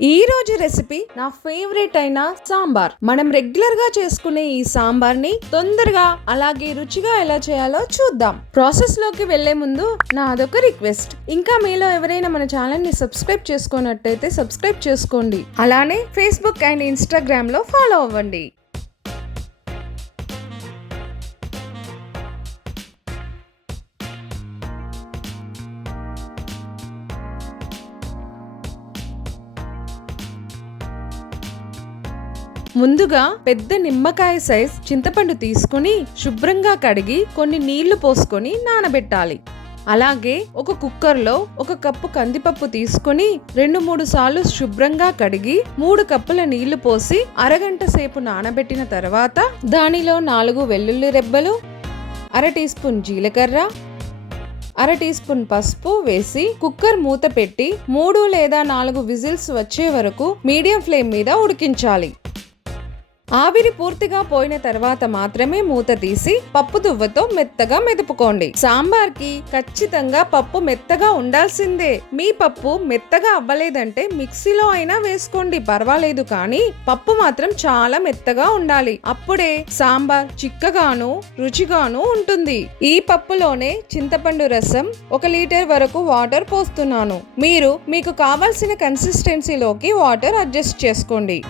ఈ రోజు రెసిపీ నా ఫేవరెట్ అయిన సాంబార్. మనం రెగ్యులర్ గా చేసుకునే ఈ సాంబార్ ని తొందరగా అలాగే రుచిగా ఎలా చేయాలో చూద్దాం. ప్రాసెస్ లోకి వెళ్లే ముందు నా అదొక రిక్వెస్ట్, ఇంకా మీలో ఎవరైనా మన ఛానల్ ని సబ్స్క్రైబ్ చేసుకున్నట్టయితే సబ్స్క్రైబ్ చేసుకోండి. అలానే ఫేస్బుక్ అండ్ ఇన్స్టాగ్రామ్ లో ఫాలో అవ్వండి. ముందుగా పెద్ద నిమ్మకాయ సైజ్ చింతపండు తీసుకుని శుభ్రంగా కడిగి కొన్ని నీళ్లు పోసుకొని నానబెట్టాలి. అలాగే ఒక కుక్కర్లో 1 కప్పు కందిపప్పు తీసుకుని 2-3 సార్లు శుభ్రంగా కడిగి 3 కప్పుల నీళ్లు పోసి అరగంట సేపు నానబెట్టిన తర్వాత దానిలో 4 వెల్లుల్లి రెబ్బలు, 1/2 టీ స్పూన్ జీలకర్ర, 1/2 టీ స్పూన్ పసుపు వేసి కుక్కర్ మూత పెట్టి 3 లేదా 4 విజిల్స్ వచ్చే వరకు మీడియం ఫ్లేమ్ మీద ఉడికించాలి. ఆవిరి పూర్తిగా పోయిన తర్వాత మాత్రమే మూత తీసి పప్పు దువ్వతో మెత్తగా మెదుపుకోండి. సాంబార్ కి ఖచ్చితంగా పప్పు మెత్తగా ఉండాల్సిందే. మీ పప్పు మెత్తగా అవ్వలేదంటే మిక్సీలో అయినా వేసుకోండి, పర్వాలేదు, కానీ పప్పు మాత్రం చాలా మెత్తగా ఉండాలి. అప్పుడే సాంబార్ చిక్కగాను రుచిగాను ఉంటుంది. ఈ పప్పులోనే చింతపండు రసం 1 లీటర్ వరకు వాటర్ పోస్తున్నాను. మీరు మీకు కావాల్సిన కన్సిస్టెన్సీలోకి వాటర్ అడ్జస్ట్ చేసుకోండి.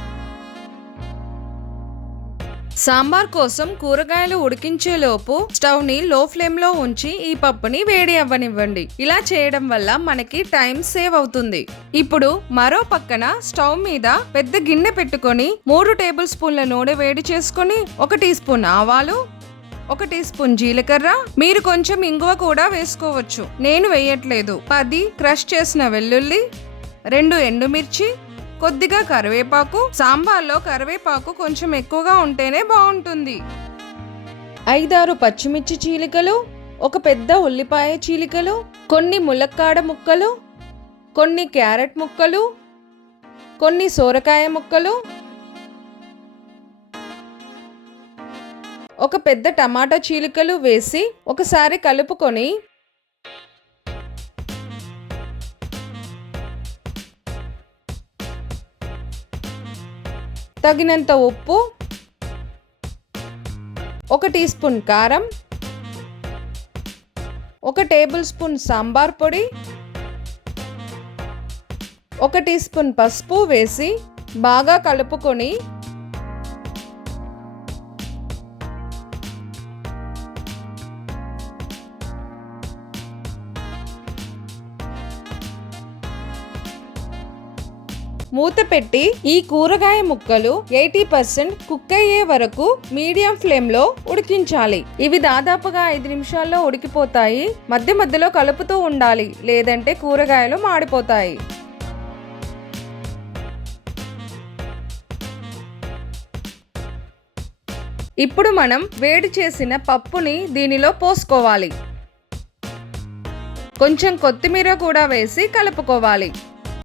సాంబార్ కోసం కూరగాయలు ఉడికించేలోపు స్టవ్ ని లో ఫ్లేమ్ లో ఉంచి ఈ పప్పుని వేడి అవ్వనివ్వండి. ఇలా చేయడం వల్ల మనకి టైం సేవ్ అవుతుంది. ఇప్పుడు మరో పక్కన స్టవ్ మీద పెద్ద గిన్నె పెట్టుకొని 3 టేబుల్ స్పూన్ల నూనె వేడి చేసుకొని 1 టీ స్పూన్ ఆవాలు, 1 టీ స్పూన్ జీలకర్ర, మీరు కొంచెం ఇంగువ కూడా వేసుకోవచ్చు, నేను వేయట్లేదు, 10 క్రష్ చేసిన వెల్లుల్లి, 2 ఎండుమిర్చి, కొద్దిగా కరివేపాకు. సాంబార్లో కరివేపాకు కొంచెం ఎక్కువగా ఉంటేనే బాగుంటుంది. 5-6 పచ్చిమిర్చి చీలికలు, 1 పెద్ద ఉల్లిపాయ చీలికలు, కొన్ని ములక్కాడ ముక్కలు, కొన్ని క్యారెట్ ముక్కలు, కొన్ని సోరకాయ ముక్కలు, 1 పెద్ద టమాటా చీలికలు వేసి ఒకసారి కలుపుకొని తగినంత ఉప్పు, 1 టీ స్పూన్ కారం, 1 టేబుల్ స్పూన్ సాంబార్ పొడి, 1 టీ స్పూన్ పసుపు వేసి బాగా కలుపుకొని మూత పెట్టి ఈ కూరగాయ ముక్కలు 80% కుక్ అయ్యే వరకు మీడియం ఫ్లేమ్ లో ఉడికించాలి. ఇవి దాదాపుగా 5 నిమిషాల్లో ఉడికిపోతాయి. మధ్య మధ్యలో కలుపుతూ ఉండాలి, లేదంటే కూరగాయలు మాడిపోతాయి. ఇప్పుడు మనం వేడి చేసిన పప్పుని దీనిలో పోసుకోవాలి. కొంచెం కొత్తిమీర కూడా వేసి కలుపుకోవాలి.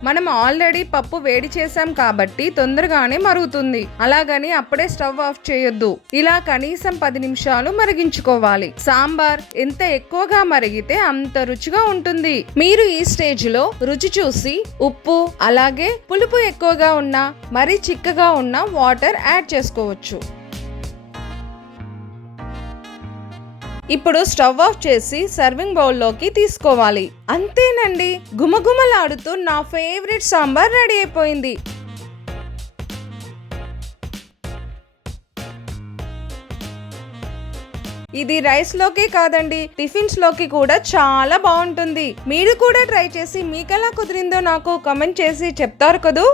మనం ఆల్రెడీ పప్పు వేడి చేసాం కాబట్టి తొందరగానే మరుగుతుంది. అలాగని అప్పుడే స్టవ్ ఆఫ్ చేయొద్దు. ఇలా కనీసం 10 నిమిషాలు మరిగించుకోవాలి. సాంబార్ ఎంత ఎక్కువగా మరిగితే అంత రుచిగా ఉంటుంది. మీరు ఈ స్టేజ్ లో రుచి చూసి ఉప్పు, అలాగే పులుపు ఎక్కువగా ఉన్నా మరీ చిక్కగా ఉన్న వాటర్ యాడ్ చేసుకోవచ్చు. ఇప్పుడు స్టవ్ ఆఫ్ చేసి సర్వింగ్ బౌల్లోకి తీసుకోవాలి. అంతేనండి, గుమగుమలాడుతూ నా ఫేవరెట్ సాంబార్ రెడీ అయిపోయింది. ఇది రైస్ లోకి కాదండి, టిఫిన్స్ లోకి కూడా చాలా బాగుంటుంది. మీరు కూడా ట్రై చేసి మీకెలా కుదిరిందో నాకు కామెంట్ చేసి చెప్తారు కదూ.